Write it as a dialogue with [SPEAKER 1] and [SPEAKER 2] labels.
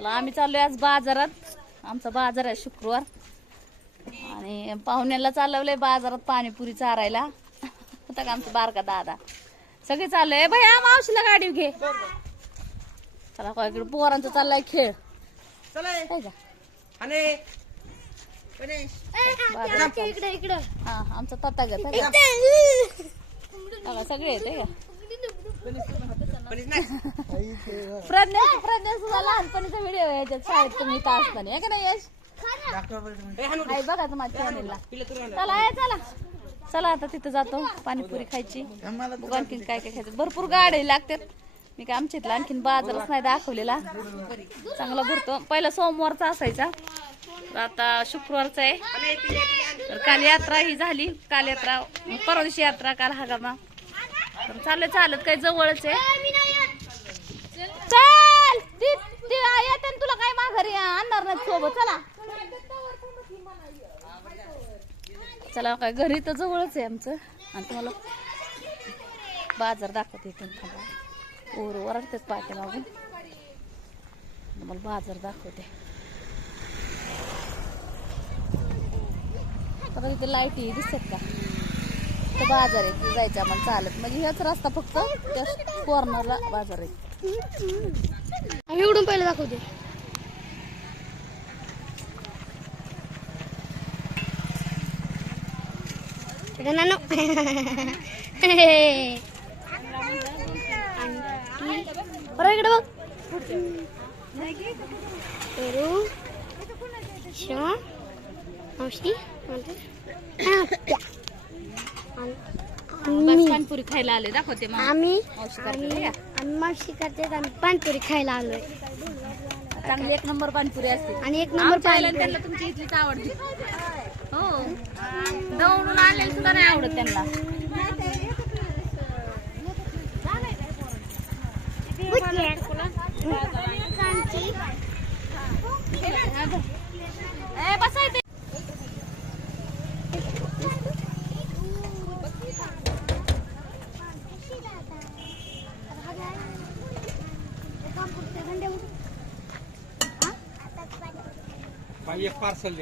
[SPEAKER 1] चला आम्ही चाललोय आज बाजारात. आमचा बाजार आहे शुक्रवार. आणि पाहुण्याला चालवलंय बाजारात पाणीपुरी चारायला. होता का आमचा बारका दादा. सगळे चाललंय. भैया मावशीला गाडी घे. चला काय इकडे पोरांचा चाललाय खेळ.
[SPEAKER 2] चला
[SPEAKER 1] हा आमचा तता ग सगळे येते का? प्रज्ञा प्रज्ञा सुद्धा लहानपणीचा व्हिडिओ आहे याच्यात. शाळेत तुम्ही इथं असताना. आहे का नाही यश. आहे बघा तुम्हाला चॅनेलला. चला चला. चला आता तिथं जातो. पाणीपुरी खायची. बघू आणखीन काय काय खायचं? भरपूर गाडी लागतात. मी काय आमच्या इथला आणखीन बाजारच नाही दाखवलेला. चांगला भरतो. पहिला सोमवारचा असायचा. तर आता शुक्रवारचा आहे. तर काल यात्रा ही झाली. काल यात्रा परवा दिवशी यात्रा काल हगामा. तर चाललं चालत काही जवळच आहे. सोबत चला. चला काय घरी तर जवळच आहे आमचं. आणि तुम्हाला बाजार दाखवते इथून थांबा. ओर ओरडतेच पाठी मागून. तुम्हाला बाजार दाखवते. बघा तिथे लाईटी दिसतात का? तर बाजार आहे तिथे जायचं आम्हाला चालत. म्हणजे हेच रस्ता फक्त त्या कॉर्नरला बाजार आहे.
[SPEAKER 3] उडून पहिले दाखवते. इकडे नानो बरं इकडे बघ पेरू शिवा मावशी
[SPEAKER 1] पाणीपुरी खायला आले दाखवते
[SPEAKER 3] आम्ही आम्ही मावशी करते आम्ही पाणीपुरी खायला आलोय.
[SPEAKER 1] चांगली एक नंबर पाणीपुरी असते.
[SPEAKER 3] आणि एक नंबर पाणीपुरी.
[SPEAKER 1] त्यांना तुमची इथलीच आवडते. हो. दौडून आलेलं सुद्धा नाही आवडत त्यांना.
[SPEAKER 2] एक पार्सल